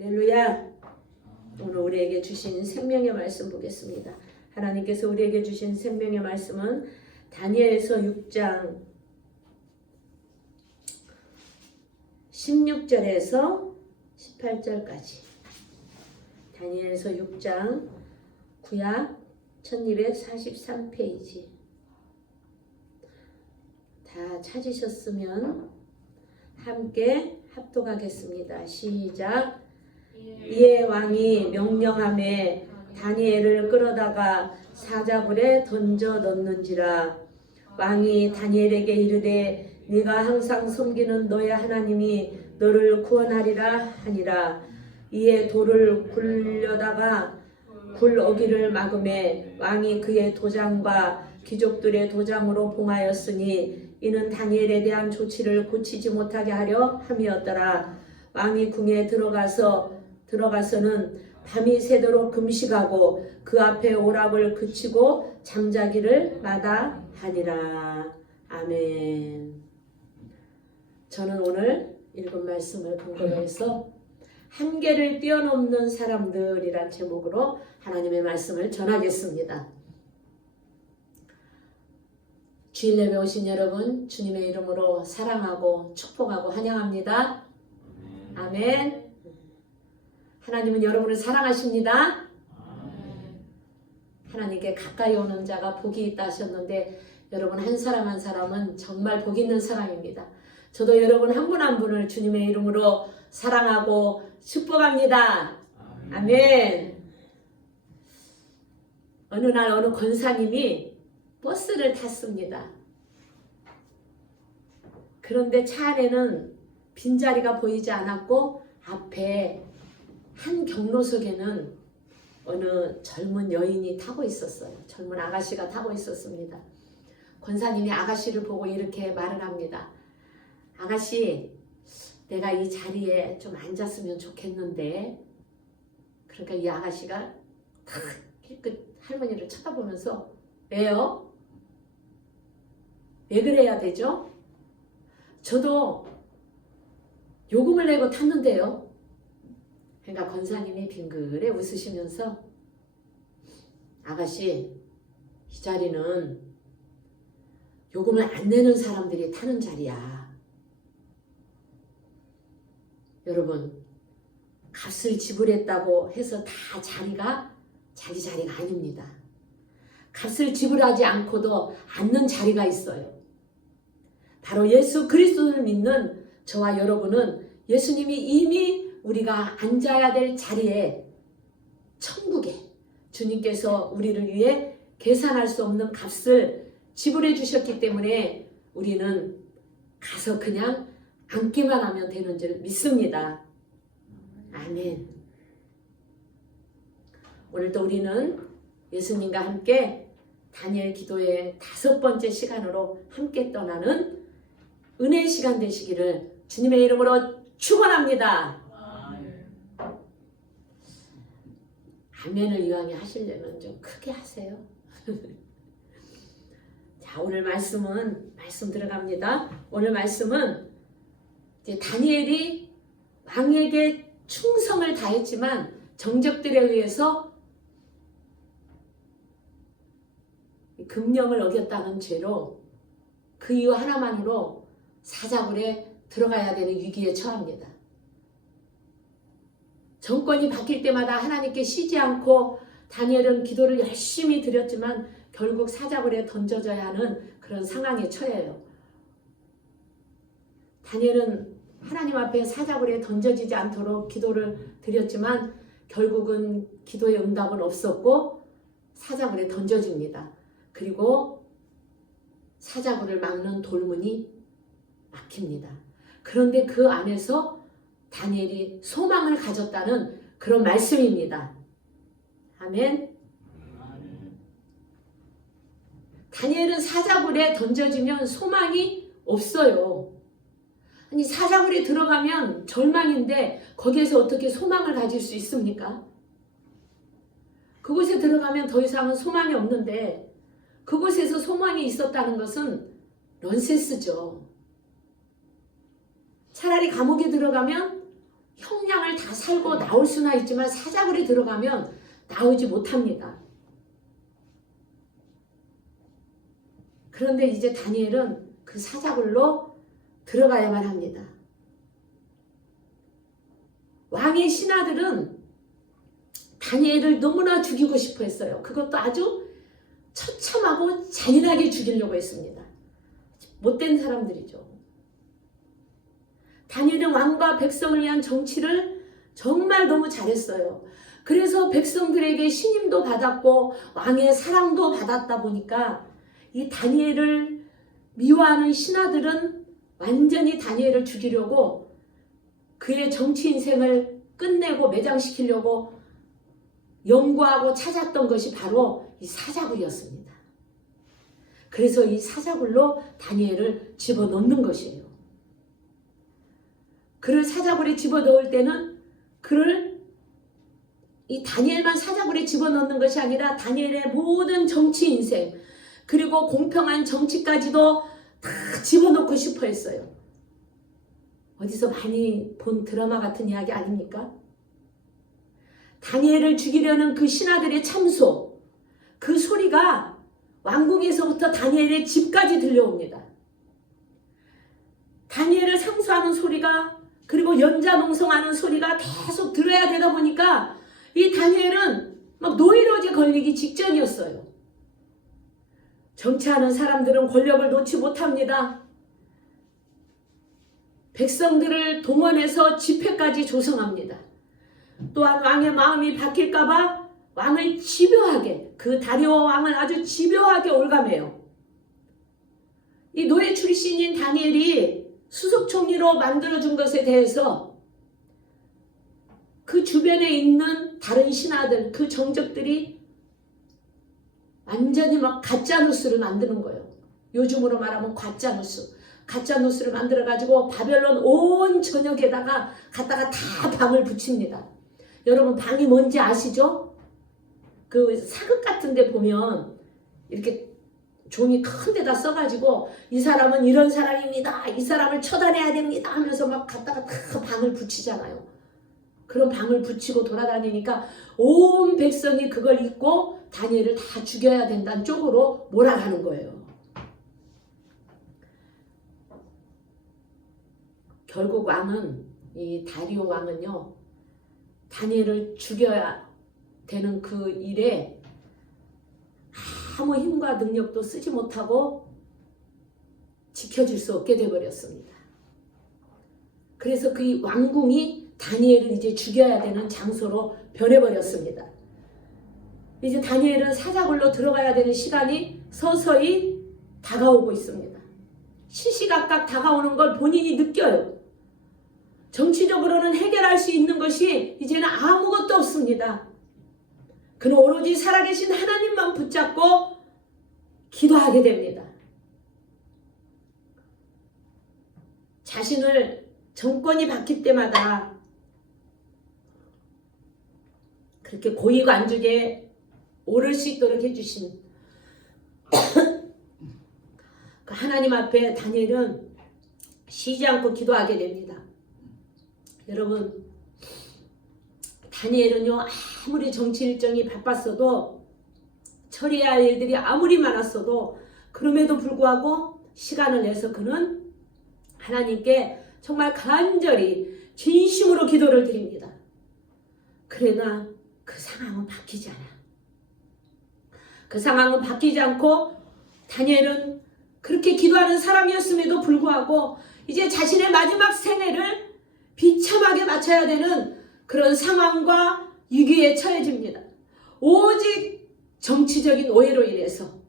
할렐루야. 오늘 우리에게 주신 생명의 말씀 보겠습니다. 하나님께서 우리에게 주신 생명의 말씀은 다니엘서 6장 16절에서 18절까지. 다니엘서 6장 구약 1243페이지. 다 찾으셨으면 함께 합독하겠습니다. 시작. 이에 왕이 명령하매 다니엘을 끌어다가 사자굴에 던져 넣는지라. 왕이 다니엘에게 이르되 네가 항상 섬기는 너의 하나님이 너를 구원하리라 하니라. 이에 돌을 굴려다가 굴 어기를 막음에 왕이 그의 도장과 귀족들의 도장으로 봉하였으니 이는 다니엘에 대한 조치를 고치지 못하게 하려 함이었더라. 왕이 궁에 들어가서는 밤이 새도록 금식하고 그 앞에 오락을 그치고 잠자기를 마다하니라. 아멘. 저는 오늘 읽은 말씀을 근거로 해서 한계를 뛰어넘는 사람들이란 제목으로 하나님의 말씀을 전하겠습니다. 주일 예배 오신 여러분 주님의 이름으로 사랑하고 축복하고 환영합니다. 아멘. 하나님은 여러분을 사랑하십니다. 하나님께 가까이 오는 자가 복이 있다 하셨는데 여러분 한 사람 한 사람은 정말 복 있는 사람입니다. 저도 여러분 한 분 한 분을 주님의 이름으로 사랑하고 축복합니다. 아멘. 어느 날 어느 권사님이 버스를 탔습니다. 그런데 차 안에는 빈자리가 보이지 않았고 앞에 한 경로석에는 어느 젊은 여인이 타고 있었어요. 젊은 아가씨가 타고 있었습니다. 권사님이 아가씨를 보고 이렇게 말을 합니다. 아가씨, 내가 이 자리에 좀 앉았으면 좋겠는데. 그러니까 이 아가씨가 탁 힐끗 할머니를 쳐다보면서 왜요? 왜 그래야 되죠? 저도 요금을 내고 탔는데요. 그러니까 권사님이 빙그레 웃으시면서 아가씨, 이 자리는 요금을 안 내는 사람들이 타는 자리야. 여러분, 값을 지불했다고 해서 다 자리가 자기 자리가 아닙니다. 값을 지불하지 않고도 앉는 자리가 있어요. 바로 예수 그리스도를 믿는 저와 여러분은 예수님이 이미 우리가 앉아야 될 자리에 천국에 주님께서 우리를 위해 계산할 수 없는 값을 지불해 주셨기 때문에 우리는 가서 그냥 앉기만 하면 되는 줄 믿습니다. 아멘. 오늘도 우리는 예수님과 함께 다니엘 기도의 5번째 시간으로 함께 떠나는 은혜의 시간 되시기를 주님의 이름으로 축원합니다. 아멘을 이왕에 하시려면 좀 크게 하세요. 자, 오늘 말씀 들어갑니다. 오늘 말씀은 이제 다니엘이 왕에게 충성을 다했지만 정적들에 의해서 금령을 어겼다는 죄로 그 이유 하나만으로 사자굴에 들어가야 되는 위기에 처합니다. 정권이 바뀔 때마다 하나님께 쉬지 않고 다니엘은 기도를 열심히 드렸지만 결국 사자굴에 던져져야 하는 그런 상황에 처해요. 다니엘은 하나님 앞에 사자굴에 던져지지 않도록 기도를 드렸지만 결국은 기도의 응답은 없었고 사자굴에 던져집니다. 그리고 사자굴을 막는 돌문이 막힙니다. 그런데 그 안에서 다니엘이 소망을 가졌다는 그런 말씀입니다. 아멘. 다니엘은 사자굴에 던져지면 소망이 없어요. 아니, 사자굴에 들어가면 절망인데 거기에서 어떻게 소망을 가질 수 있습니까? 그곳에 들어가면 더 이상은 소망이 없는데 그곳에서 소망이 있었다는 것은 넌센스죠. 차라리 감옥에 들어가면 형량을 다 살고 나올 수나 있지만 사자굴에 들어가면 나오지 못합니다. 그런데 이제 다니엘은 그 사자굴로 들어가야만 합니다. 왕의 신하들은 다니엘을 너무나 죽이고 싶어 했어요. 그것도 아주 처참하고 잔인하게 죽이려고 했습니다. 못된 사람들이죠. 다니엘은 왕과 백성을 위한 정치를 정말 너무 잘했어요. 그래서 백성들에게 신임도 받았고 왕의 사랑도 받았다 보니까 이 다니엘을 미워하는 신하들은 완전히 다니엘을 죽이려고 그의 정치 인생을 끝내고 매장시키려고 연구하고 찾았던 것이 바로 이 사자굴이었습니다. 그래서 이 사자굴로 다니엘을 집어넣는 것이에요. 그를 사자굴에 집어넣을 때는 그를 이 다니엘만 사자굴에 집어넣는 것이 아니라 다니엘의 모든 정치 인생 그리고 공평한 정치까지도 다 집어넣고 싶어 했어요. 어디서 많이 본 드라마 같은 이야기 아닙니까? 다니엘을 죽이려는 그 신하들의 참소, 그 소리가 왕궁에서부터 다니엘의 집까지 들려옵니다. 다니엘을 상소하는 소리가 그리고 연자농성하는 소리가 계속 들어야 되다 보니까 이 다니엘은 막 노이로제 걸리기 직전이었어요. 정치하는 사람들은 권력을 놓지 못합니다. 백성들을 동원해서 집회까지 조성합니다. 또한 왕의 마음이 바뀔까봐 왕을 집요하게, 그 다리오 왕을 아주 집요하게 올감해요. 이 노예 출신인 다니엘이 수석 총리로 만들어준 것에 대해서 그 주변에 있는 다른 신하들, 그 정적들이 완전히 막 가짜뉴스를 만드는 거예요. 요즘으로 말하면 가짜뉴스. 가짜뉴스를 만들어가지고 바벨론 온 전역에다가 갖다가 다 방을 붙입니다. 여러분 방이 뭔지 아시죠? 그 사극 같은 데 보면 이렇게 종이 큰 데다 써가지고 이 사람은 이런 사람입니다. 이 사람을 처단해야 됩니다 하면서 막 갖다가 다 방을 붙이잖아요. 그런 방을 붙이고 돌아다니니까 온 백성이 그걸 읽고 다니엘을 다 죽여야 된다는 쪽으로 몰아가는 거예요. 결국 왕은, 이 다리오 왕은요, 다니엘을 죽여야 되는 그 일에 아무 힘과 능력도 쓰지 못하고 지켜줄 수 없게 되어버렸습니다. 그래서 그 왕궁이 다니엘을 이제 죽여야 되는 장소로 변해버렸습니다. 이제 다니엘은 사자굴로 들어가야 되는 시간이 서서히 다가오고 있습니다. 시시각각 다가오는 걸 본인이 느껴요. 정치적으로는 해결할 수 있는 것이 이제는 아무것도 없습니다. 그는 오로지 살아계신 하나님만 붙잡고 기도하게 됩니다. 자신을 정권이 바뀔 때마다 그렇게 고위관직에 오를 수 있도록 해주신 그 하나님 앞에 다니엘은 쉬지 않고 기도하게 됩니다. 여러분, 다니엘은요, 아무리 정치 일정이 바빴어도 처리해야 할 일들이 아무리 많았어도 그럼에도 불구하고 시간을 내서 그는 하나님께 정말 간절히 진심으로 기도를 드립니다. 그러나 그 상황은 바뀌지 않아. 그 상황은 바뀌지 않고 다니엘은 그렇게 기도하는 사람이었음에도 불구하고 이제 자신의 마지막 생애를 비참하게 마쳐야 되는 그런 상황과 위기에 처해집니다. 오직 정치적인 오해로 인해서,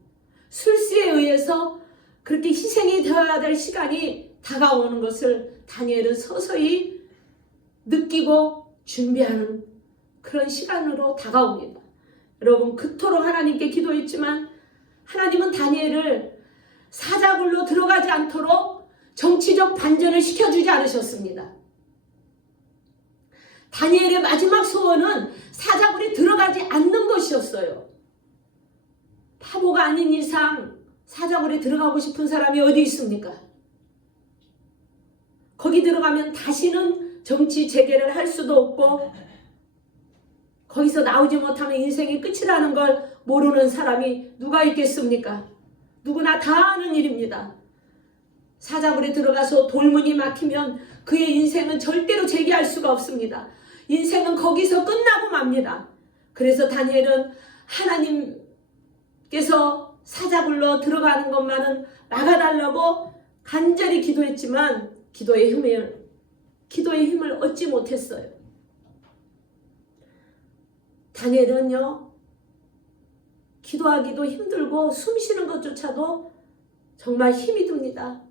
술수에 의해서 그렇게 희생이 되어야 될 시간이 다가오는 것을 다니엘은 서서히 느끼고 준비하는 그런 시간으로 다가옵니다. 여러분, 그토록 하나님께 기도했지만 하나님은 다니엘을 사자굴로 들어가지 않도록 정치적 반전을 시켜주지 않으셨습니다. 다니엘의 마지막 소원은 사자굴에 들어가지 않는 것이었어요. 바보가 아닌 이상 사자굴에 들어가고 싶은 사람이 어디 있습니까? 거기 들어가면 다시는 정치 재개를 할 수도 없고 거기서 나오지 못하면 인생이 끝이라는 걸 모르는 사람이 누가 있겠습니까? 누구나 다 아는 일입니다. 사자굴에 들어가서 돌문이 막히면 그의 인생은 절대로 재개할 수가 없습니다. 인생은 거기서 끝나고 맙니다. 그래서 다니엘은 하나님께서 사자굴로 들어가는 것만은 막아달라고 간절히 기도했지만 기도의 힘을 얻지 못했어요. 다니엘은요, 기도하기도 힘들고 숨 쉬는 것조차도 정말 힘이 듭니다.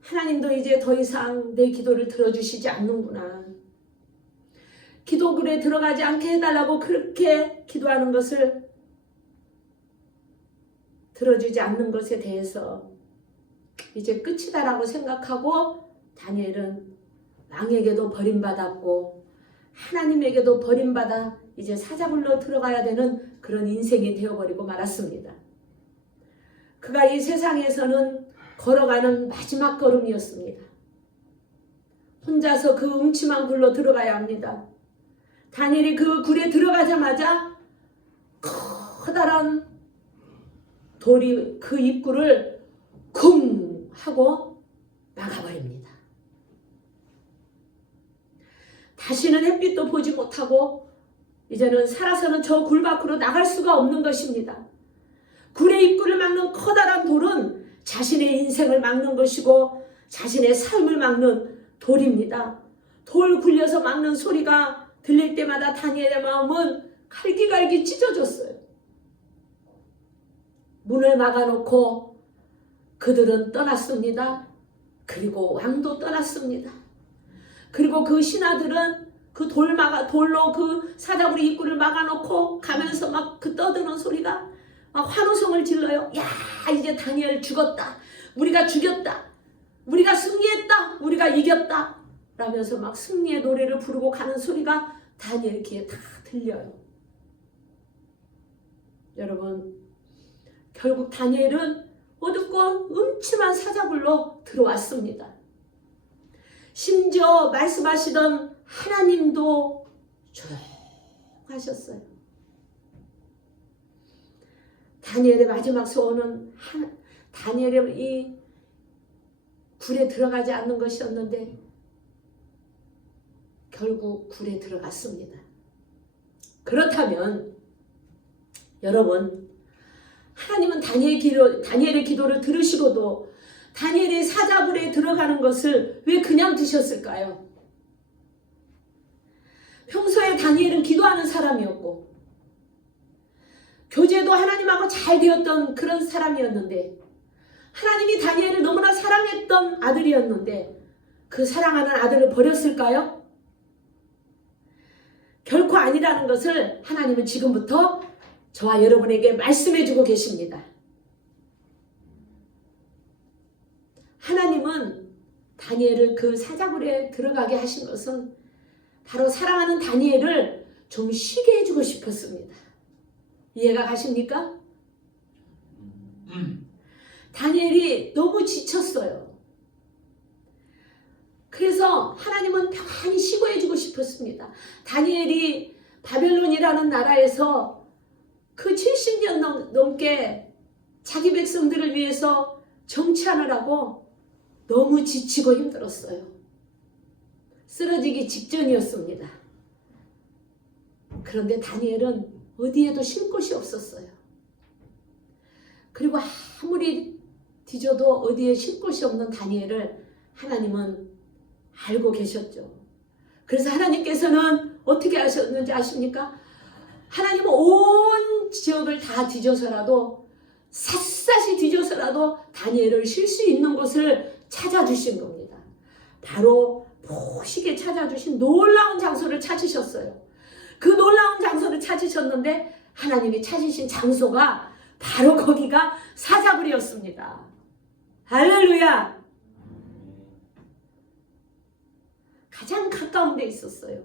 하나님도 이제 더 이상 내 기도를 들어주시지 않는구나. 기도굴에 들어가지 않게 해달라고 그렇게 기도하는 것을 들어주지 않는 것에 대해서 이제 끝이다라고 생각하고 다니엘은 왕에게도 버림받았고 하나님에게도 버림받아 이제 사자굴로 들어가야 되는 그런 인생이 되어버리고 말았습니다. 그가 이 세상에서는 걸어가는 마지막 걸음이었습니다. 혼자서 그 음침한 굴로 들어가야 합니다. 다니엘이 그 굴에 들어가자마자 커다란 돌이 그 입구를 쿵 하고 막아버립니다. 다시는 햇빛도 보지 못하고 이제는 살아서는 저 굴 밖으로 나갈 수가 없는 것입니다. 굴의 입구를 막는 커다란 돌은 자신의 인생을 막는 것이고 자신의 삶을 막는 돌입니다. 돌 굴려서 막는 소리가 들릴 때마다 다니엘의 마음은 갈기갈기 찢어졌어요. 문을 막아놓고 그들은 떠났습니다. 그리고 왕도 떠났습니다. 그리고 그 신하들은 그 돌로 그 사자굴 입구를 막아놓고 가면서 막 그 떠드는 소리가 막 환호성을 질러요. 야, 이제 다니엘 죽었다. 우리가 죽였다. 우리가 승리했다. 우리가 이겼다. 라면서 막 승리의 노래를 부르고 가는 소리가 다니엘 귀에 다 들려요. 여러분, 결국 다니엘은 어둡고 음침한 사자굴로 들어왔습니다. 심지어 말씀하시던 하나님도 조용하셨어요. 다니엘의 마지막 소원은 다니엘의 이 굴에 들어가지 않는 것이었는데 결국 굴에 들어갔습니다. 그렇다면 여러분, 하나님은 다니엘의 기도를 들으시고도 다니엘이 사자굴에 들어가는 것을 왜 그냥 두셨을까요? 평소에 다니엘은 기도하는 사람이었고 교제도 하나님하고 잘 되었던 그런 사람이었는데 하나님이 다니엘을 너무나 사랑했던 아들이었는데 그 사랑하는 아들을 버렸을까요? 결코 아니라는 것을 하나님은 지금부터 저와 여러분에게 말씀해 주고 계십니다. 하나님은 다니엘을 그 사자굴에 들어가게 하신 것은 바로 사랑하는 다니엘을 좀 쉬게 해주고 싶었습니다. 이해가 가십니까? 다니엘이 너무 지쳤어요. 그래서 하나님은 편안히 쉬고 해주고 싶었습니다. 다니엘이 바벨론이라는 나라에서 그 70년 넘게 자기 백성들을 위해서 정치하느라고 너무 지치고 힘들었어요. 쓰러지기 직전이었습니다. 그런데 다니엘은 어디에도 쉴 곳이 없었어요. 그리고 아무리 뒤져도 어디에 쉴 곳이 없는 다니엘을 하나님은 알고 계셨죠. 그래서 하나님께서는 어떻게 하셨는지 아십니까? 하나님은 온 지역을 다 뒤져서라도 샅샅이 뒤져서라도 다니엘을 쉴 수 있는 곳을 찾아주신 겁니다. 바로 보시게 찾아주신 놀라운 장소를 찾으셨어요. 그 놀라운 장소를 찾으셨는데 하나님이 찾으신 장소가 바로 거기가 사자굴이었습니다. 할렐루야! 가장 가까운 데 있었어요.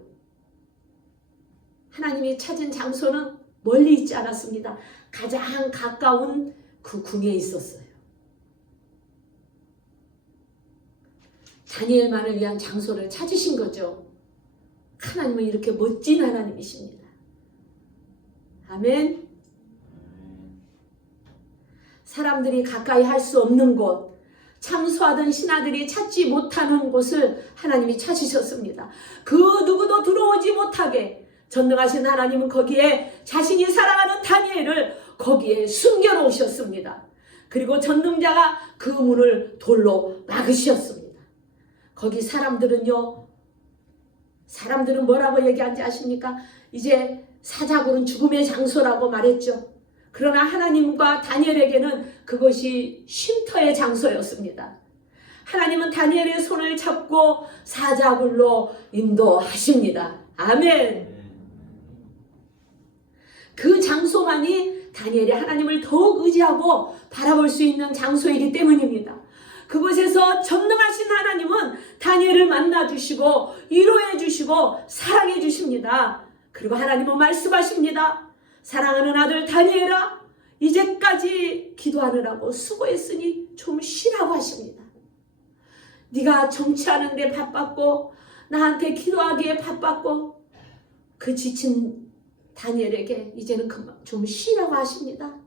하나님이 찾은 장소는 멀리 있지 않았습니다. 가장 가까운 그 궁에 있었어요. 다니엘만을 위한 장소를 찾으신 거죠. 하나님은 이렇게 멋진 하나님이십니다. 아멘. 사람들이 가까이 할 수 없는 곳, 참소하던 신하들이 찾지 못하는 곳을 하나님이 찾으셨습니다. 그 누구도 들어오지 못하게 전능하신 하나님은 거기에 자신이 사랑하는 다니엘을 거기에 숨겨놓으셨습니다. 그리고 전능자가 그 문을 돌로 막으셨습니다. 거기 사람들은 뭐라고 얘기한지 아십니까? 이제 사자굴은 죽음의 장소라고 말했죠. 그러나 하나님과 다니엘에게는 그것이 쉼터의 장소였습니다. 하나님은 다니엘의 손을 잡고 사자굴로 인도하십니다. 아멘. 그 장소만이 다니엘이 하나님을 더욱 의지하고 바라볼 수 있는 장소이기 때문입니다. 그곳에서 전능하신 하나님은 다니엘을 만나주시고 위로해주시고 사랑해주십니다. 그리고 하나님은 말씀하십니다. 사랑하는 아들 다니엘아, 이제까지 기도하느라고 수고했으니 좀 쉬라고 하십니다. 네가 정치하는 데 바빴고 나한테 기도하기에 바빴고 그 지친 다니엘에게 이제는 그만 좀 쉬라고 하십니다.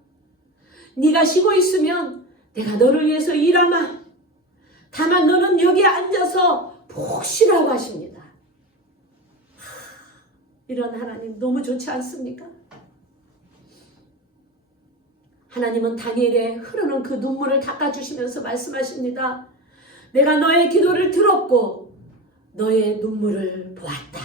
네가 쉬고 있으면 내가 너를 위해서 일하마. 다만 너는 여기에 앉아서 푹 쉬라고 하십니다. 이런 하나님 너무 좋지 않습니까? 하나님은 다니엘의 흐르는 그 눈물을 닦아주시면서 말씀하십니다. 내가 너의 기도를 들었고 너의 눈물을 보았다.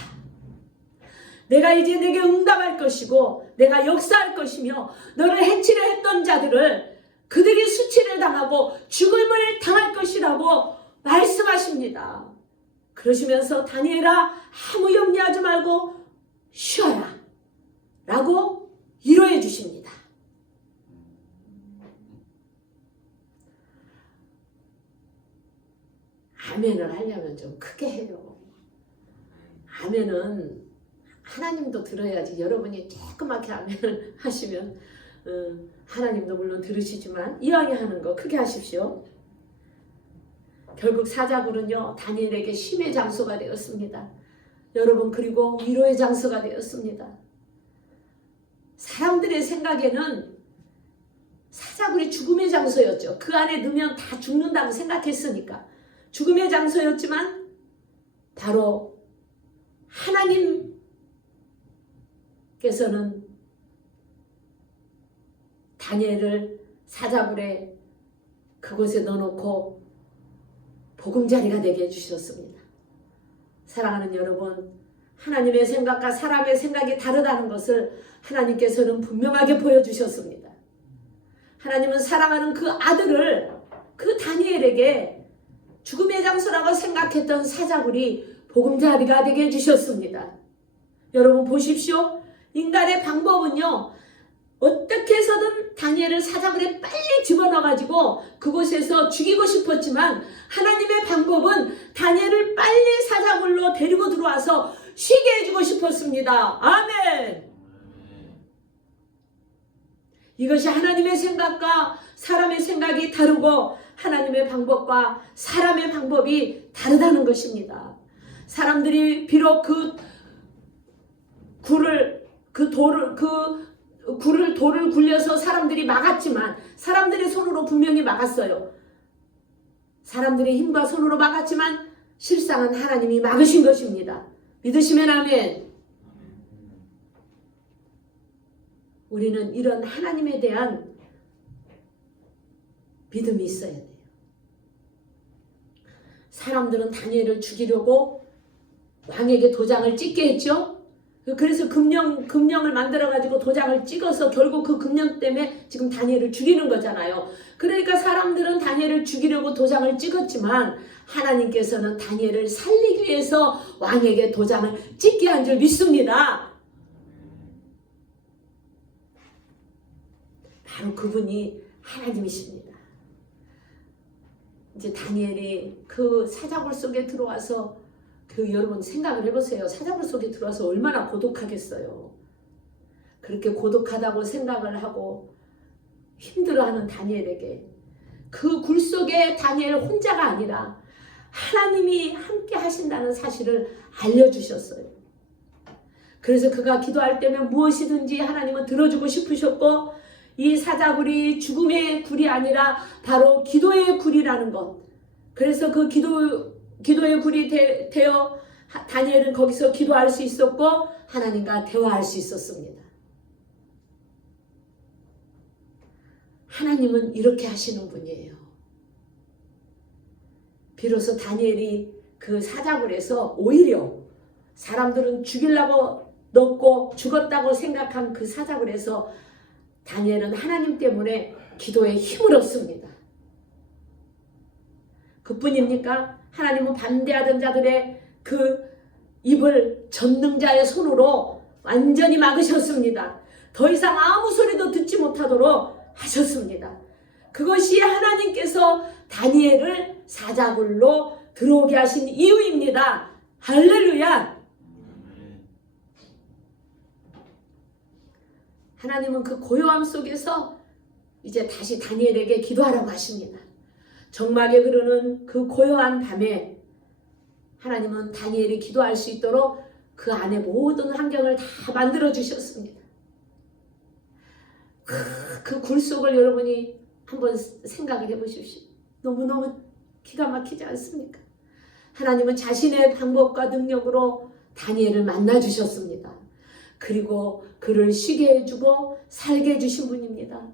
내가 이제 내게 응답할 것이고 내가 역사할 것이며 너를 해치려 했던 자들을 그들이 수치를 당하고 죽음을 당할 것이라고 말씀하십니다. 그러시면서 다니엘아, 아무 염려하지 말고 쉬어라 라고 위로해 주십니다. 아멘을 하려면 좀 크게 해요. 아멘은 하나님도 들어야지. 여러분이 조그맣게 아멘을 하시면 하나님도 물론 들으시지만 이왕에 하는 거 크게 하십시오. 결국 사자굴은요 다니엘에게 쉼의 장소가 되었습니다. 여러분, 그리고 위로의 장소가 되었습니다. 사람들의 생각에는 사자굴이 죽음의 장소였죠. 그 안에 넣으면 다 죽는다고 생각했으니까 죽음의 장소였지만 바로 하나님께서는 다니엘을 사자굴에 그곳에 넣어놓고 보금자리가 되게 해주셨습니다. 사랑하는 여러분, 하나님의 생각과 사람의 생각이 다르다는 것을 하나님께서는 분명하게 보여주셨습니다. 하나님은 사랑하는 그 아들을 그 다니엘에게 죽음의 장소라고 생각했던 사자굴이 보금자리가 되게 해주셨습니다. 여러분 보십시오. 인간의 방법은요 어떻게 해서든 다니엘을 사자굴에 빨리 집어넣어가지고 그곳에서 죽이고 싶었지만 하나님의 방법은 다니엘을 빨리 사자굴로 데리고 들어와서 쉬게 해주고 싶었습니다. 아멘. 이것이 하나님의 생각과 사람의 생각이 다르고 하나님의 방법과 사람의 방법이 다르다는 것입니다. 사람들이 비록 돌을 굴려서 사람들이 막았지만 사람들의 손으로 분명히 막았어요. 사람들의 힘과 손으로 막았지만 실상은 하나님이 막으신 것입니다. 믿으시면 아멘. 우리는 이런 하나님에 대한 믿음이 있어야 돼요. 사람들은 다니엘을 죽이려고 왕에게 도장을 찍게 했죠. 그래서 금령을 만들어가지고 도장을 찍어서 결국 그 금령 때문에 지금 다니엘을 죽이는 거잖아요. 그러니까 사람들은 다니엘을 죽이려고 도장을 찍었지만 하나님께서는 다니엘을 살리기 위해서 왕에게 도장을 찍게 한 줄 믿습니다. 바로 그분이 하나님이십니다. 이제 다니엘이 그 사자굴 속에 들어와서 여러분 생각을 해보세요. 사자굴 속에 들어와서 얼마나 고독하겠어요. 그렇게 고독하다고 생각을 하고 힘들어하는 다니엘에게 그 굴 속에 다니엘 혼자가 아니라 하나님이 함께 하신다는 사실을 알려주셨어요. 그래서 그가 기도할 때면 무엇이든지 하나님은 들어주고 싶으셨고, 이 사자굴이 죽음의 굴이 아니라 바로 기도의 굴이라는 것. 그래서 그 기도의 굴이 되어 다니엘은 거기서 기도할 수 있었고 하나님과 대화할 수 있었습니다. 하나님은 이렇게 하시는 분이에요. 비로소 다니엘이 그 사자굴에서 오히려 사람들은 죽이려고 넣고 죽었다고 생각한 그 사자굴에서 다니엘은 하나님 때문에 기도에 힘을 얻습니다. 그뿐입니까? 하나님은 반대하던 자들의 그 입을 전능자의 손으로 완전히 막으셨습니다. 더 이상 아무 소리도 듣지 못하도록 하셨습니다. 그것이 하나님께서 다니엘을 사자굴로 들어오게 하신 이유입니다. 할렐루야! 하나님은 그 고요함 속에서 이제 다시 다니엘에게 기도하라고 하십니다. 정막에 흐르는 그 고요한 밤에 하나님은 다니엘이 기도할 수 있도록 그 안에 모든 환경을 다 만들어 주셨습니다. 그 굴 속을 여러분이 한번 생각을 해보십시오. 너무너무 기가 막히지 않습니까? 하나님은 자신의 방법과 능력으로 다니엘을 만나주셨습니다. 그리고 그를 쉬게 해주고 살게 해주신 분입니다.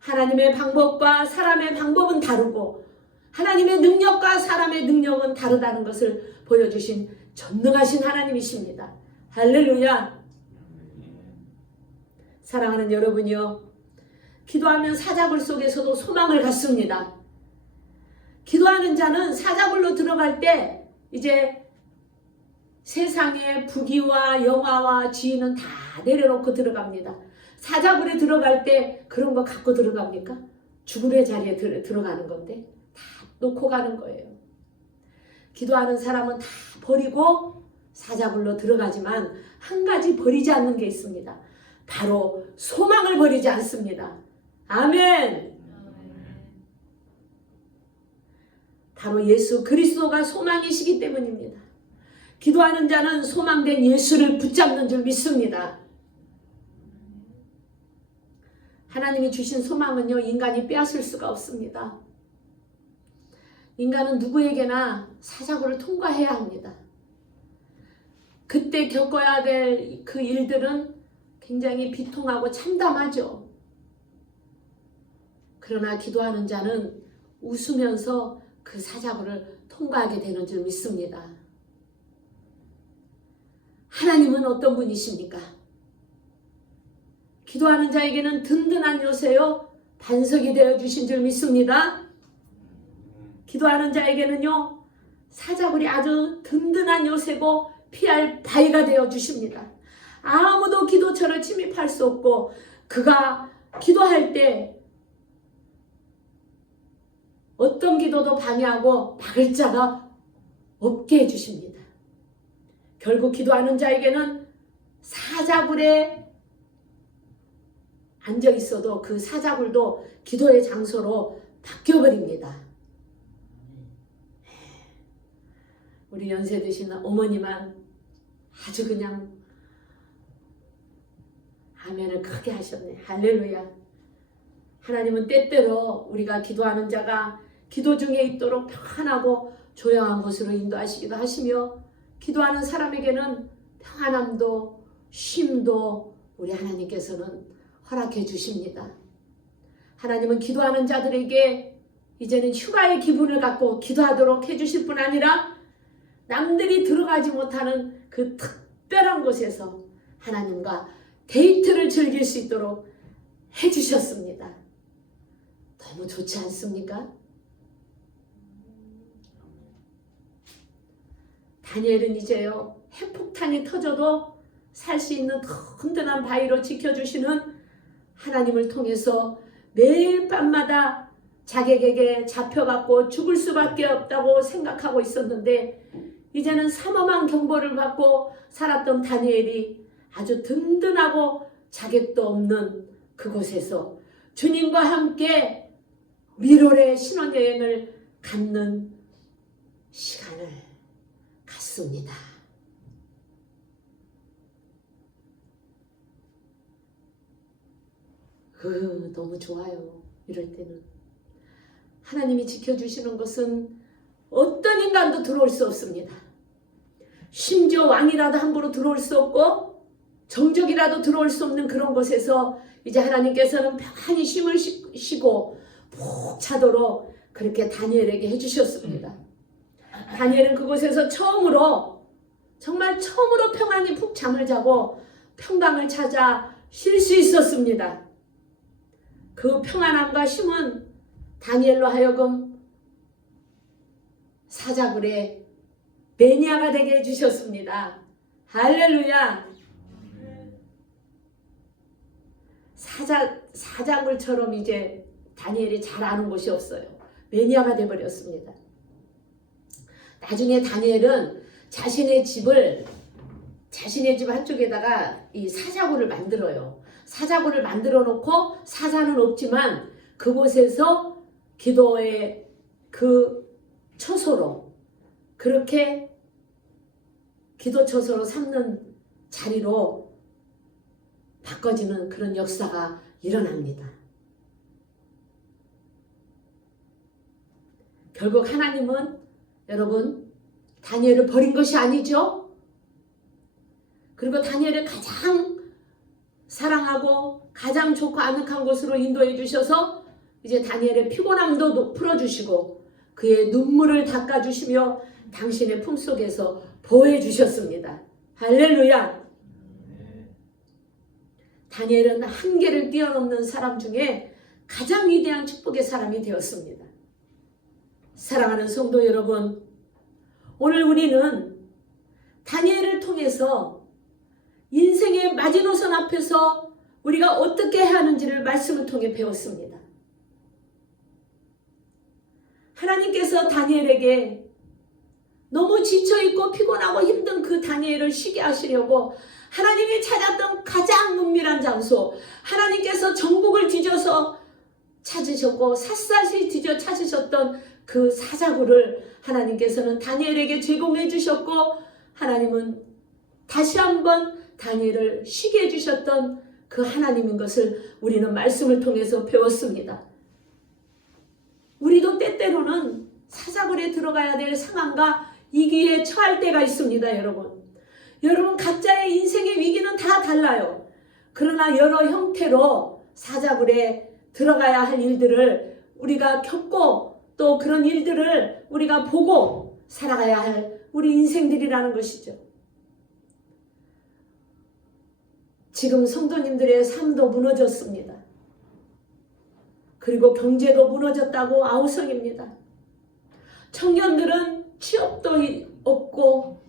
하나님의 방법과 사람의 방법은 다르고 하나님의 능력과 사람의 능력은 다르다는 것을 보여주신 전능하신 하나님이십니다. 할렐루야! 사랑하는 여러분이요, 기도하면 사자굴 속에서도 소망을 갖습니다. 기도하는 자는 사자굴로 들어갈 때 이제 세상의 부귀와 영화와 지위는 다 내려놓고 들어갑니다. 사자굴에 들어갈 때 그런 거 갖고 들어갑니까? 죽음의 자리에 들어가는 건데 다 놓고 가는 거예요. 기도하는 사람은 다 버리고 사자굴로 들어가지만 한 가지 버리지 않는 게 있습니다. 바로 소망을 버리지 않습니다. 아멘! 바로 예수 그리스도가 소망이시기 때문입니다. 기도하는 자는 소망된 예수를 붙잡는 줄 믿습니다. 하나님이 주신 소망은요, 인간이 빼앗을 수가 없습니다. 인간은 누구에게나 사자굴을 통과해야 합니다. 그때 겪어야 될 그 일들은 굉장히 비통하고 참담하죠. 그러나 기도하는 자는 웃으면서 그 사자굴을 통과하게 되는 줄 믿습니다. 하나님은 어떤 분이십니까? 기도하는 자에게는 든든한 요새요, 반석이 되어주신 줄 믿습니다. 기도하는 자에게는요, 사자굴이 아주 든든한 요새고 피할 바위가 되어주십니다. 아무도 기도처를 침입할 수 없고 그가 기도할 때 어떤 기도도 방해하고 막을 자가 없게 해주십니다. 결국 기도하는 자에게는 사자굴에 앉아 있어도 그 사자굴도 기도의 장소로 바뀌어버립니다. 우리 연세 드신 어머니만 아주 그냥 아멘을 크게 하셨네. 할렐루야. 하나님은 때때로 우리가 기도하는 자가 기도 중에 있도록 평안하고 조용한 곳으로 인도하시기도 하시며, 기도하는 사람에게는 평안함도 쉼도 우리 하나님께서는 허락해 주십니다. 하나님은 기도하는 자들에게 이제는 휴가의 기분을 갖고 기도하도록 해주실 뿐 아니라 남들이 들어가지 못하는 그 특별한 곳에서 하나님과 데이트를 즐길 수 있도록 해주셨습니다. 너무 좋지 않습니까? 다니엘은 이제요, 핵폭탄이 터져도 살 수 있는 든든한 바위로 지켜주시는 하나님을 통해서 매일 밤마다 자객에게 잡혀갖고 죽을 수밖에 없다고 생각하고 있었는데, 이제는 삼엄한 경보를 받고 살았던 다니엘이 아주 든든하고 자객도 없는 그곳에서 주님과 함께 미로의 신혼여행을 갖는 시간을 갖습니다. 너무 좋아요. 이럴 때는 하나님이 지켜주시는 것은 어떤 인간도 들어올 수 없습니다. 심지어 왕이라도 함부로 들어올 수 없고 정적이라도 들어올 수 없는 그런 곳에서 이제 하나님께서는 편히 쉼을 쉬고 푹 자도록 그렇게 다니엘에게 해주셨습니다. 다니엘은 그곳에서 정말 처음으로 평안히 푹 잠을 자고 평강을 찾아 쉴 수 있었습니다. 그 평안함과 쉼은 다니엘로 하여금 사자굴의 매니아가 되게 해주셨습니다. 할렐루야. 사자굴처럼 이제 다니엘이 잘 아는 곳이 없어요. 매니아가 되어버렸습니다. 나중에 다니엘은 자신의 집 한쪽에다가 이 사자굴을 만들어요. 사자굴을 만들어 놓고 사자는 없지만 그곳에서 기도의 그 처소로 그렇게 기도 처소로 삼는 자리로 바꿔지는 그런 역사가 일어납니다. 결국 하나님은 여러분 다니엘을 버린 것이 아니죠. 그리고 다니엘을 가장 사랑하고 가장 좋고 아늑한 곳으로 인도해 주셔서 이제 다니엘의 피곤함도 풀어주시고 그의 눈물을 닦아주시며 당신의 품속에서 보호해 주셨습니다. 할렐루야. 다니엘은 한계를 뛰어넘는 사람 중에 가장 위대한 축복의 사람이 되었습니다. 사랑하는 성도 여러분, 오늘 우리는 다니엘을 통해서 인생의 마지노선 앞에서 우리가 어떻게 해야 하는지를 말씀을 통해 배웠습니다. 하나님께서 다니엘에게 너무 지쳐있고 피곤하고 힘든 그 다니엘을 쉬게 하시려고 하나님이 찾았던 가장 은밀한 장소, 하나님께서 전국을 뒤져서 찾으셨고 샅샅이 뒤져 찾으셨던 그 사자굴을 하나님께서는 다니엘에게 제공해 주셨고 하나님은 다시 한번 다니엘을 쉬게 해주셨던 그 하나님인 것을 우리는 말씀을 통해서 배웠습니다. 우리도 때때로는 사자굴에 들어가야 될 상황과 위기에 처할 때가 있습니다. 여러분 각자의 인생의 위기는 다 달라요. 그러나 여러 형태로 사자굴에 들어가야 할 일들을 우리가 겪고 또 그런 일들을 우리가 보고 살아가야 할 우리 인생들이라는 것이죠. 지금 성도님들의 삶도 무너졌습니다. 그리고 경제도 무너졌다고 아우성입니다. 청년들은 취업도 없고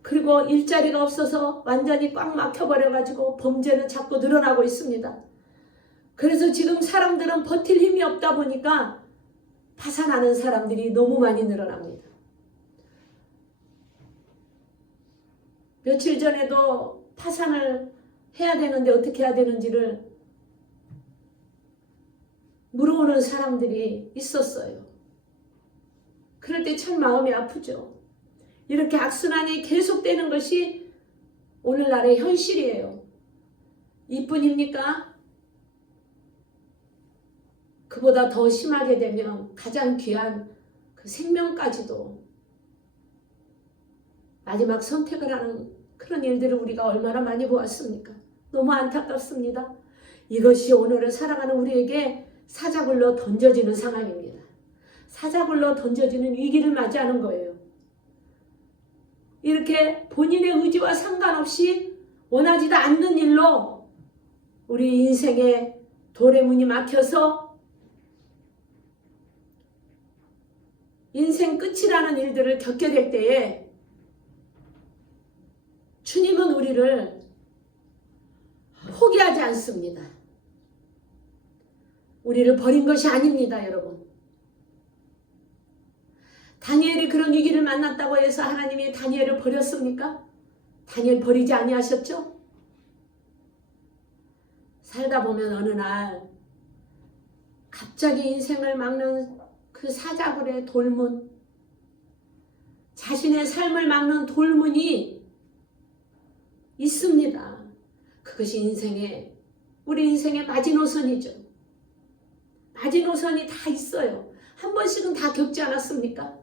그리고 일자리가 없어서 완전히 꽉 막혀버려가지고 범죄는 자꾸 늘어나고 있습니다. 그래서 지금 사람들은 버틸 힘이 없다 보니까 파산하는 사람들이 너무 많이 늘어납니다. 며칠 전에도 파산을 해야 되는데 어떻게 해야 되는지를 물어오는 사람들이 있었어요. 그럴 때 참 마음이 아프죠. 이렇게 악순환이 계속되는 것이 오늘날의 현실이에요. 이뿐입니까? 그보다 더 심하게 되면 가장 귀한 그 생명까지도 마지막 선택을 하는 그런 일들을 우리가 얼마나 많이 보았습니까? 너무 안타깝습니다. 이것이 오늘을 살아가는 우리에게 사자굴로 던져지는 상황입니다. 사자굴로 던져지는 위기를 맞이하는 거예요. 이렇게 본인의 의지와 상관없이 원하지도 않는 일로 우리 인생의 돌의 문이 막혀서 인생 끝이라는 일들을 겪게 될 때에 주님은 우리를 포기하지 않습니다. 우리를 버린 것이 아닙니다, 여러분. 다니엘이 그런 위기를 만났다고 해서 하나님이 다니엘을 버렸습니까? 다니엘 버리지 아니하셨죠? 살다 보면 어느 날 갑자기 인생을 막는 그 사자굴의 돌문, 자신의 삶을 막는 돌문이 있습니다. 그것이 우리 인생의 마지노선이죠. 마지노선이 다 있어요. 한 번씩은 다 겪지 않았습니까?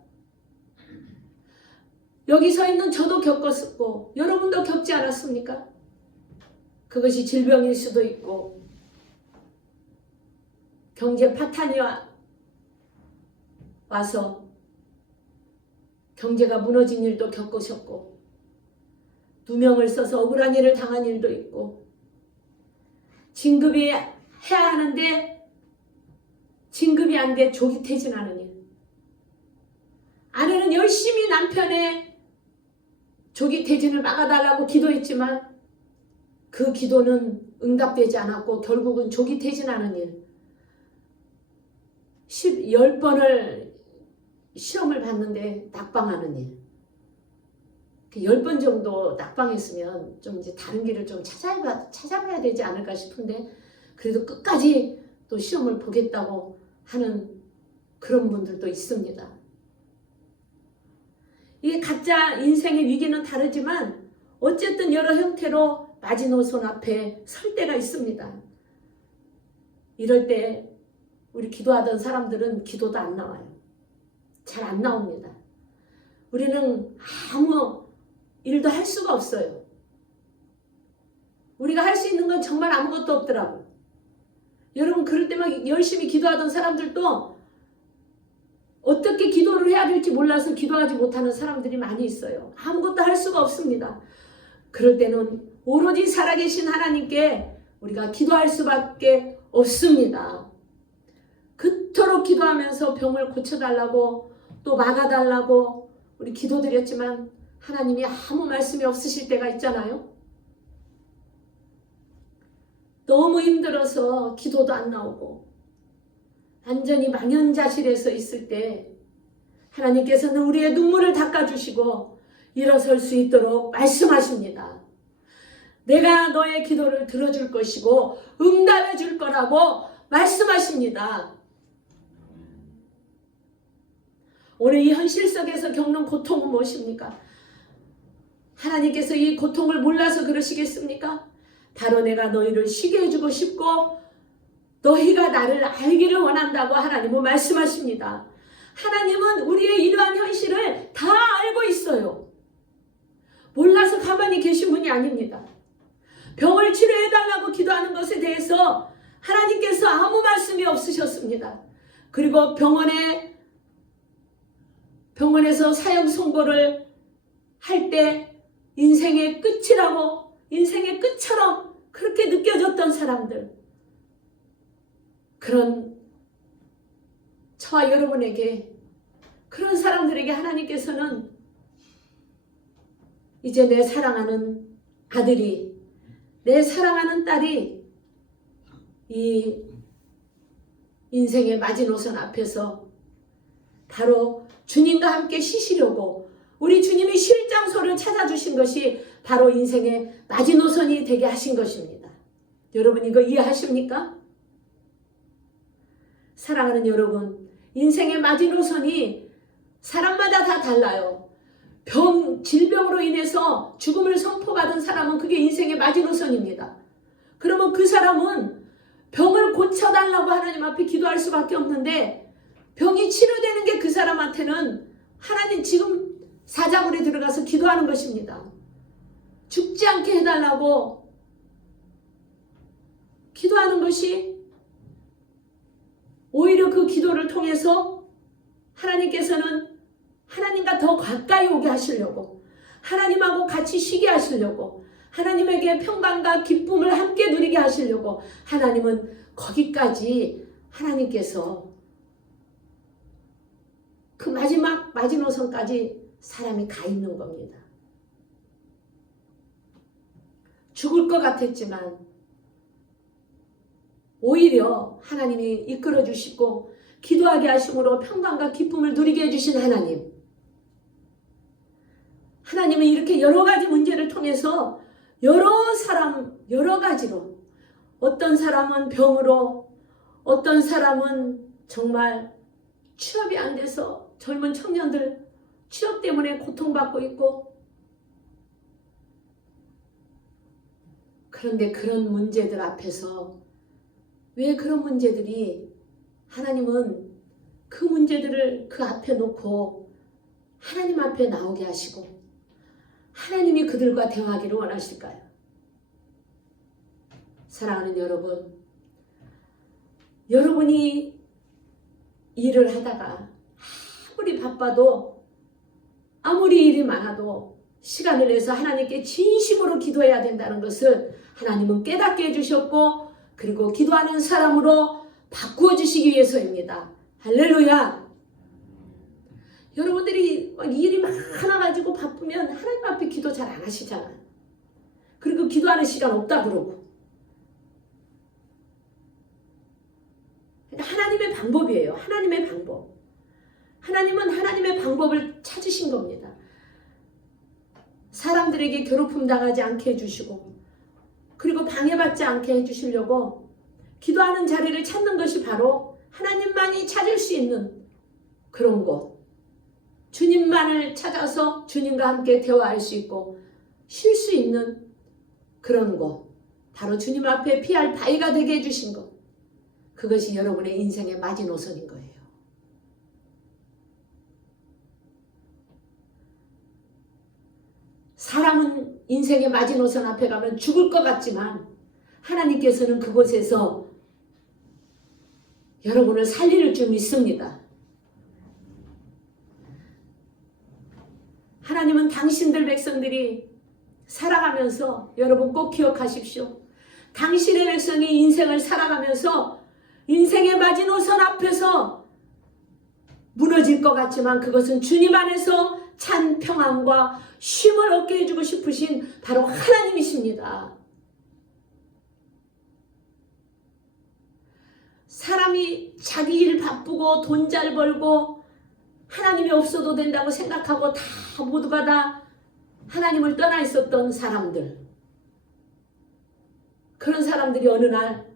여기 서 있는 저도 겪었고 여러분도 겪지 않았습니까? 그것이 질병일 수도 있고 경제 파탄이 와서 경제가 무너진 일도 겪으셨고 누명을 써서 억울한 일을 당한 일도 있고 진급이 해야 하는데 진급이 안 돼 조기 퇴진하는 일. 아내는 열심히 남편의 조기 퇴진을 막아달라고 기도했지만 그 기도는 응답되지 않았고 결국은 조기 퇴진하는 일. 10번을 시험을 봤는데 낙방하는 일. 10번 정도 낙방했으면 좀 이제 다른 길을 좀 찾아봐야 되지 않을까 싶은데 그래도 끝까지 또 시험을 보겠다고 하는 그런 분들도 있습니다. 이게 각자 인생의 위기는 다르지만 어쨌든 여러 형태로 마지노선 앞에 설 때가 있습니다. 이럴 때 우리 기도하던 사람들은 기도도 안 나와요. 잘 안 나옵니다. 우리는 아무 일도 할 수가 없어요. 우리가 할 수 있는 건 정말 아무것도 없더라고요. 여러분 그럴 때 막 열심히 기도하던 사람들도 어떻게 기도를 해야 될지 몰라서 기도하지 못하는 사람들이 많이 있어요. 아무것도 할 수가 없습니다. 그럴 때는 오로지 살아계신 하나님께 우리가 기도할 수밖에 없습니다. 그토록 기도하면서 병을 고쳐달라고 또 막아달라고 우리 기도드렸지만 하나님이 아무 말씀이 없으실 때가 있잖아요. 너무 힘들어서 기도도 안 나오고 완전히 망연자실해서 있을 때 하나님께서는 우리의 눈물을 닦아주시고 일어설 수 있도록 말씀하십니다. 내가 너의 기도를 들어줄 것이고 응답해 줄 거라고 말씀하십니다. 오늘 이 현실 속에서 겪는 고통은 무엇입니까? 하나님께서 이 고통을 몰라서 그러시겠습니까? 바로 내가 너희를 쉬게 해주고 싶고 너희가 나를 알기를 원한다고 하나님은 말씀하십니다. 하나님은 우리의 이러한 현실을 다 알고 있어요. 몰라서 가만히 계신 분이 아닙니다. 병을 치료해달라고 기도하는 것에 대해서 하나님께서 아무 말씀이 없으셨습니다. 그리고 병원에서 사형 선고를 할 때 인생의 끝이라고 인생의 끝처럼 그렇게 느껴졌던 사람들, 그런 저와 여러분에게, 그런 사람들에게 하나님께서는 이제 내 사랑하는 아들이, 내 사랑하는 딸이 이 인생의 마지노선 앞에서 바로 주님과 함께 쉬시려고 우리 주님이 쉴 장소를 찾아주신 것이 바로 인생의 마지노선이 되게 하신 것입니다. 여러분 이거 이해하십니까? 사랑하는 여러분, 인생의 마지노선이 사람마다 다 달라요. 질병으로 인해서 죽음을 선포받은 사람은 그게 인생의 마지노선입니다. 그러면 그 사람은 병을 고쳐달라고 하나님 앞에 기도할 수밖에 없는데 병이 치료되는 게 그 사람한테는 하나님 지금 사자굴에 들어가서 기도하는 것입니다. 죽지 않게 해달라고 기도하는 것이 오히려 그 기도를 통해서 하나님께서는 하나님과 더 가까이 오게 하시려고, 하나님하고 같이 쉬게 하시려고, 하나님에게 평강과 기쁨을 함께 누리게 하시려고 하나님은 거기까지 하나님께서 그 마지막 마지노선까지 사람이 가 있는 겁니다. 죽을 것 같았지만 오히려 하나님이 이끌어 주시고 기도하게 하심으로 평강과 기쁨을 누리게 해주신 하나님, 하나님은 이렇게 여러 가지 문제를 통해서 여러 가지로, 어떤 사람은 병으로, 어떤 사람은 정말 취업이 안 돼서 젊은 청년들 취업 때문에 고통받고 있고, 그런데 그런 문제들 앞에서 왜 그런 문제들이 하나님은 그 문제들을 그 앞에 놓고 하나님 앞에 나오게 하시고 하나님이 그들과 대화하기를 원하실까요? 사랑하는 여러분, 여러분이 일을 하다가 아무리 바빠도 아무리 일이 많아도 시간을 내서 하나님께 진심으로 기도해야 된다는 것을 하나님은 깨닫게 해주셨고, 그리고 기도하는 사람으로 바꾸어 주시기 위해서입니다. 할렐루야. 여러분들이 일이 많아가지고 바쁘면 하나님 앞에 기도 잘 안 하시잖아요. 그리고 기도하는 시간 없다 그러고. 하나님의 방법이에요. 하나님의 방법. 하나님은 하나님의 방법을 찾으신 겁니다. 사람들에게 괴롭힘 당하지 않게 해주시고, 그리고 방해받지 않게 해주시려고 기도하는 자리를 찾는 것이 바로 하나님만이 찾을 수 있는 그런 곳. 주님만을 찾아서 주님과 함께 대화할 수 있고 쉴 수 있는 그런 곳. 바로 주님 앞에 피할 바위가 되게 해주신 것. 그것이 여러분의 인생의 마지노선인 거예요. 사람은 인생의 마지노선 앞에 가면 죽을 것 같지만 하나님께서는 그곳에서 여러분을 살릴 줄 믿습니다. 하나님은 당신들 백성들이 살아가면서, 여러분 꼭 기억하십시오. 당신의 백성이 인생을 살아가면서 인생의 마지노선 앞에서 무너질 것 같지만 그것은 주님 안에서 찬 평안과 쉼을 얻게 해주고 싶으신 바로 하나님이십니다. 사람이 자기 일 바쁘고 돈 잘 벌고 하나님이 없어도 된다고 생각하고 다 모두가 다 하나님을 떠나 있었던 사람들, 그런 사람들이 어느 날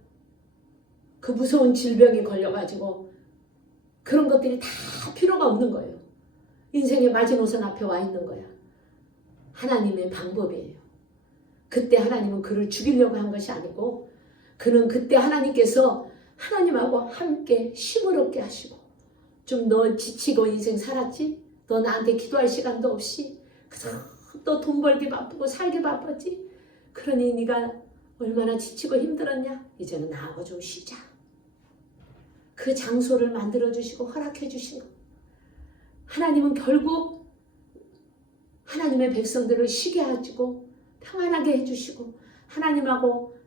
그 무서운 질병이 걸려가지고 그런 것들이 다 필요가 없는 거예요. 인생의 마지노선 앞에 와 있는 거야. 하나님의 방법이에요. 그때 하나님은 그를 죽이려고 한 것이 아니고, 그는 그때 하나님께서 하나님하고 함께 쉼을 얻게 하시고, 좀 너 지치고 인생 살았지? 너 나한테 기도할 시간도 없이 그저 또 돈 벌기 바쁘고 살기 바빴지? 그러니 네가 얼마나 지치고 힘들었냐? 이제는 나하고 좀 쉬자. 그 장소를 만들어주시고 허락해주신 것. 하나님은 결국 하나님의 백성들을 쉬게 해주고 평안하게 해주시고 하나님하고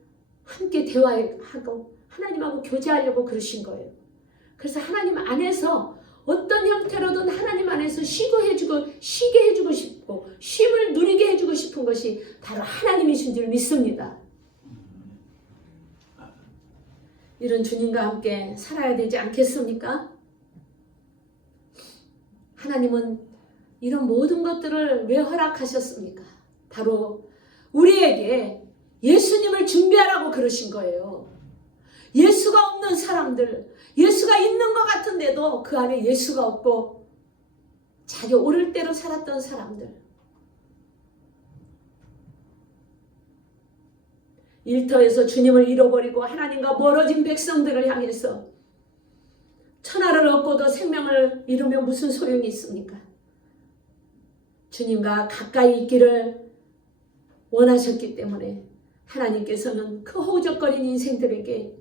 함께 대화하고 하나님하고 교제하려고 그러신 거예요. 그래서 하나님 안에서 어떤 형태로든 하나님 안에서 쉬게 해주고 싶고 쉼을 누리게 해주고 싶은 것이 바로 하나님이신 줄 믿습니다. 이런 주님과 함께 살아야 되지 않겠습니까? 하나님은 이런 모든 것들을 왜 허락하셨습니까? 바로 우리에게 예수님을 준비하라고 그러신 거예요. 예수가 없는 사람들, 예수가 있는 것 같은데도 그 안에 예수가 없고 자기 오를 대로 살았던 사람들, 일터에서 주님을 잃어버리고 하나님과 멀어진 백성들을 향해서 천하를 얻고도 생명을 잃으면 무슨 소용이 있습니까? 주님과 가까이 있기를 원하셨기 때문에 하나님께서는 그 허우적거린 인생들에게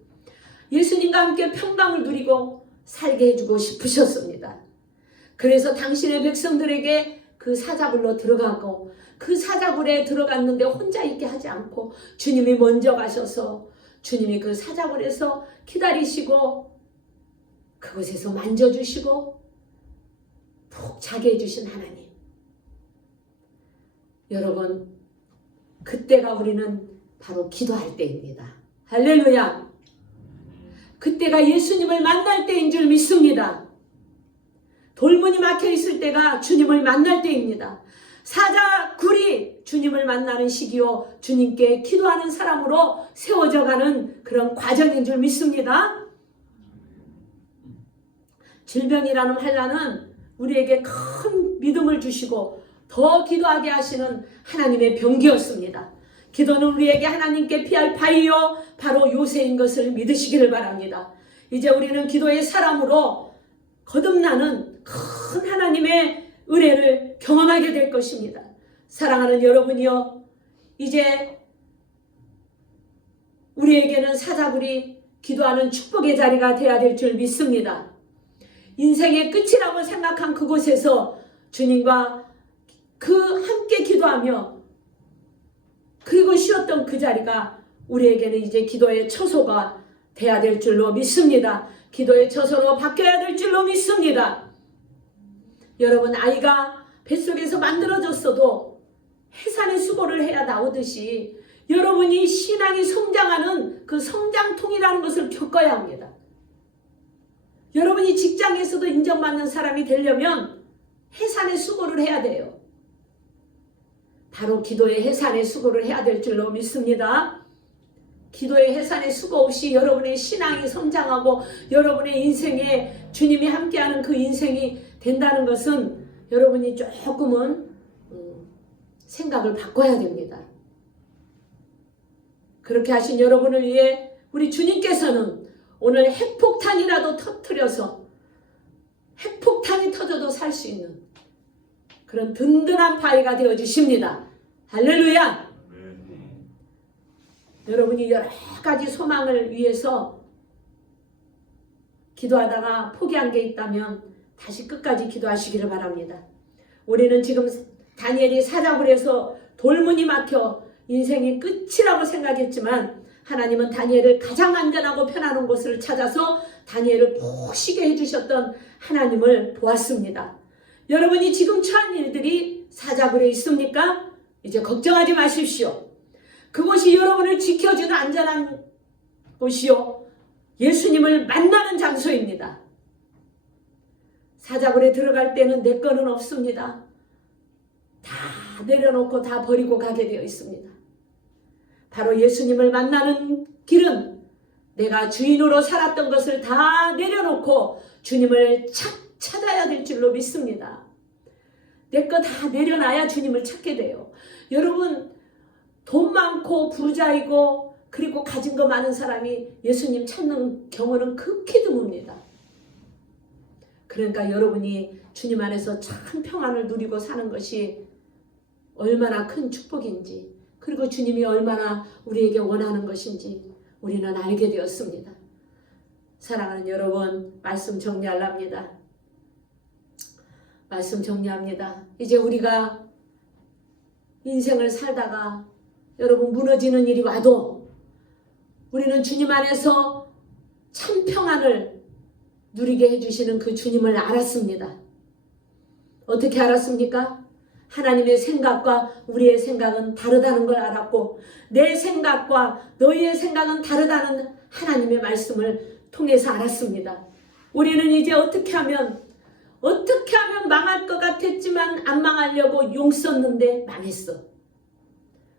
예수님과 함께 평강을 누리고 살게 해주고 싶으셨습니다. 그래서 당신의 백성들에게 그 사자굴로 들어가고 그 사자굴에 들어갔는데 혼자 있게 하지 않고 주님이 먼저 가셔서 주님이 그 사자굴에서 기다리시고 그곳에서 만져주시고 푹 자게 해주신 하나님. 여러분, 그때가 우리는 바로 기도할 때입니다. 할렐루야. 그때가 예수님을 만날 때인 줄 믿습니다. 돌문이 막혀있을 때가 주님을 만날 때입니다. 사자굴이 주님을 만나는 시기요, 주님께 기도하는 사람으로 세워져가는 그런 과정인 줄 믿습니다. 질병이라는 환난은 우리에게 큰 믿음을 주시고 더 기도하게 하시는 하나님의 병기였습니다. 기도는 우리에게 하나님께 피할 바이요 바로 요새인 것을 믿으시기를 바랍니다. 이제 우리는 기도의 사람으로 거듭나는 큰 하나님의 은혜를 경험하게 될 것입니다. 사랑하는 여러분이요, 이제 우리에게는 사자굴이 기도하는 축복의 자리가 되어야 될 줄 믿습니다. 인생의 끝이라고 생각한 그곳에서 주님과 함께 기도하며 그리고 쉬었던 그 자리가 우리에게는 이제 기도의 처소가 되어야 될 줄로 믿습니다. 기도의 처소로 바뀌어야 될 줄로 믿습니다. 여러분, 아이가 뱃속에서 만들어졌어도 해산의 수고를 해야 나오듯이 여러분이 신앙이 성장하는 그 성장통이라는 것을 겪어야 합니다. 여러분이 직장에서도 인정받는 사람이 되려면 해산의 수고를 해야 돼요. 바로 기도의 해산의 수고를 해야 될 줄로 믿습니다. 기도의 해산의 수고 없이 여러분의 신앙이 성장하고 여러분의 인생에 주님이 함께하는 그 인생이 된다는 것은 여러분이 조금은 생각을 바꿔야 됩니다. 그렇게 하신 여러분을 위해 우리 주님께서는 오늘 핵폭탄이라도 터뜨려서 핵폭탄이 터져도 살 수 있는 그런 든든한 바위가 되어 주십니다. 할렐루야! 여러분이 여러 가지 소망을 위해서 기도하다가 포기한 게 있다면 다시 끝까지 기도하시기를 바랍니다. 우리는 지금 다니엘이 사자굴에서 돌문이 막혀 인생이 끝이라고 생각했지만 하나님은 다니엘을 가장 안전하고 편안한 곳을 찾아서 다니엘을 푹 쉬게 해주셨던 하나님을 보았습니다. 여러분이 지금 처한 일들이 사자굴에 있습니까? 이제 걱정하지 마십시오. 그곳이 여러분을 지켜주는 안전한 곳이요, 예수님을 만나는 장소입니다. 사자굴에 들어갈 때는 내 거는 없습니다. 다 내려놓고 다 버리고 가게 되어 있습니다. 바로 예수님을 만나는 길은 내가 주인으로 살았던 것을 다 내려놓고 주님을 찾아야 될 줄로 믿습니다. 내 거 다 내려놔야 주님을 찾게 돼요. 여러분, 돈 많고 부자이고 그리고 가진 거 많은 사람이 예수님 찾는 경우는 극히 드뭅니다. 그러니까 여러분이 주님 안에서 참 평안을 누리고 사는 것이 얼마나 큰 축복인지, 그리고 주님이 얼마나 우리에게 원하는 것인지 우리는 알게 되었습니다. 사랑하는 여러분, 말씀 정리하랍니다. 말씀 정리합니다. 이제 우리가 인생을 살다가 여러분 무너지는 일이 와도 우리는 주님 안에서 참 평안을 누리게 해주시는 그 주님을 알았습니다. 어떻게 알았습니까? 하나님의 생각과 우리의 생각은 다르다는 걸 알았고, 내 생각과 너희의 생각은 다르다는 하나님의 말씀을 통해서 알았습니다. 우리는 이제 어떻게 하면 망할 것 같았지만 안 망하려고 용 썼는데 망했어.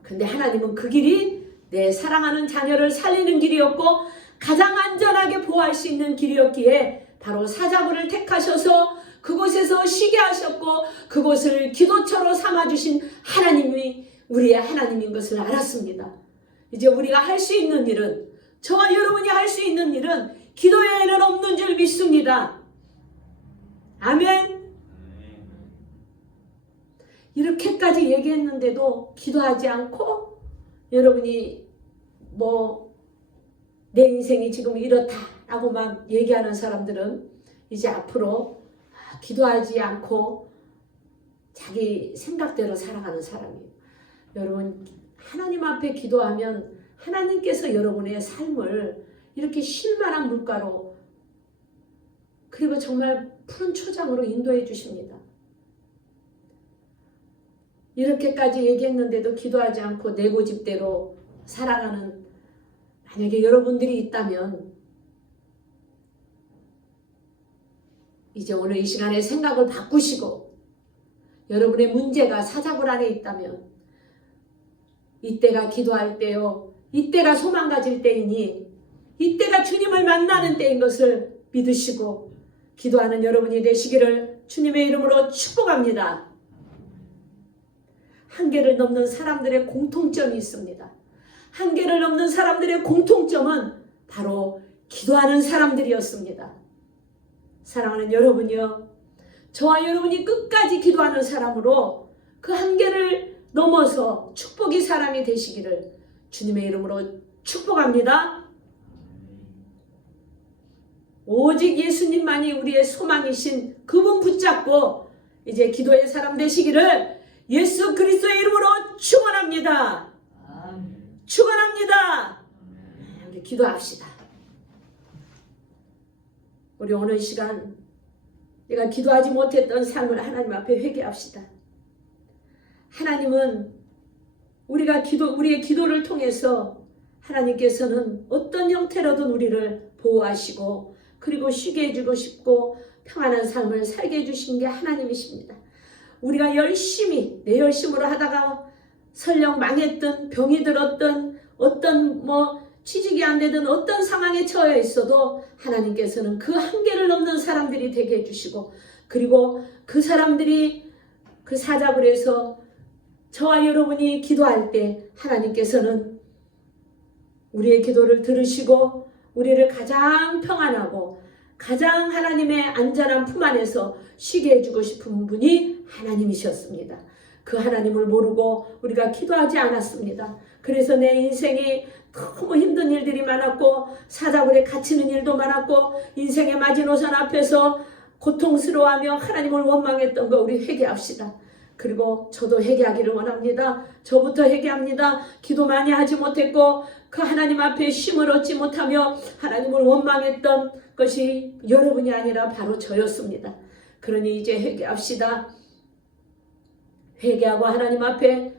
근데 하나님은 그 길이 내 사랑하는 자녀를 살리는 길이었고 가장 안전하게 보호할 수 있는 길이었기에 바로 사자굴을 택하셔서 그곳에서 쉬게 하셨고 그곳을 기도처로 삼아주신 하나님이 우리의 하나님인 것을 알았습니다. 이제 우리가 할 수 있는 일은, 저와 여러분이 할 수 있는 일은 기도 외에는 없는 줄 믿습니다. 아멘. 이렇게까지 얘기했는데도 기도하지 않고 여러분이 내 인생이 지금 이렇다라고만 얘기하는 사람들은 이제 앞으로 기도하지 않고 자기 생각대로 살아가는 사람이에요. 여러분, 하나님 앞에 기도하면 하나님께서 여러분의 삶을 이렇게 쉴만한 물가로, 그리고 정말 푸른 초장으로 인도해 주십니다. 이렇게까지 얘기했는데도 기도하지 않고 내 고집대로 살아가는 만약에 여러분들이 있다면 이제 오늘 이 시간에 생각을 바꾸시고 여러분의 문제가 사자굴 안에 있다면 이때가 기도할 때요, 이때가 소망 가질 때이니 이때가 주님을 만나는 때인 것을 믿으시고 기도하는 여러분이 되시기를 주님의 이름으로 축복합니다. 한계를 넘는 사람들의 공통점이 있습니다. 한계를 넘는 사람들의 공통점은 바로 기도하는 사람들이었습니다. 사랑하는 여러분이요, 저와 여러분이 끝까지 기도하는 사람으로 그 한계를 넘어서 축복의 사람이 되시기를 주님의 이름으로 축복합니다. 오직 예수님만이 우리의 소망이신 그분 붙잡고 이제 기도의 사람 되시기를 예수 그리스도의 이름으로 축원합니다. 축원합니다. 우리 기도합시다. 우리 오늘 시간 내가 기도하지 못했던 삶을 하나님 앞에 회개합시다. 하나님은 우리의 기도를 통해서 하나님께서는 어떤 형태로든 우리를 보호하시고 그리고 쉬게 해주고 싶고 평안한 삶을 살게 해주신 게 하나님이십니다. 우리가 열심히 내 열심으로 하다가 설령 망했든 병이 들었든 어떤 취직이 안 되든 어떤 상황에 처해 있어도 하나님께서는 그 한계를 넘는 사람들이 되게 해주시고 그리고 그 사람들이 그 사잡을 해서 저와 여러분이 기도할 때 하나님께서는 우리의 기도를 들으시고 우리를 가장 평안하고 가장 하나님의 안전한 품 안에서 쉬게 해주고 싶은 분이 하나님이셨습니다. 그 하나님을 모르고 우리가 기도하지 않았습니다. 그래서 내 인생이 너무 힘든 일들이 많았고 사자굴에 갇히는 일도 많았고 인생의 마지노선 앞에서 고통스러워하며 하나님을 원망했던 거 우리 회개합시다. 그리고 저도 회개하기를 원합니다. 저부터 회개합니다. 기도 많이 하지 못했고 그 하나님 앞에 쉼을 얻지 못하며 하나님을 원망했던 것이 여러분이 아니라 바로 저였습니다. 그러니 이제 회개합시다. 회개하고 하나님 앞에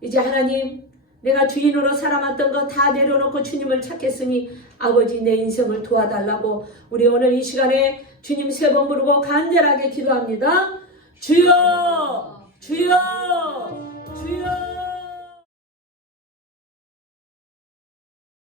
이제 하나님 내가 주인으로 살아왔던 거 다 내려놓고 주님을 찾겠으니 아버지 내 인생을 도와달라고 우리 오늘 이 시간에 주님 3번 부르고 간절하게 기도합니다. 주여 주여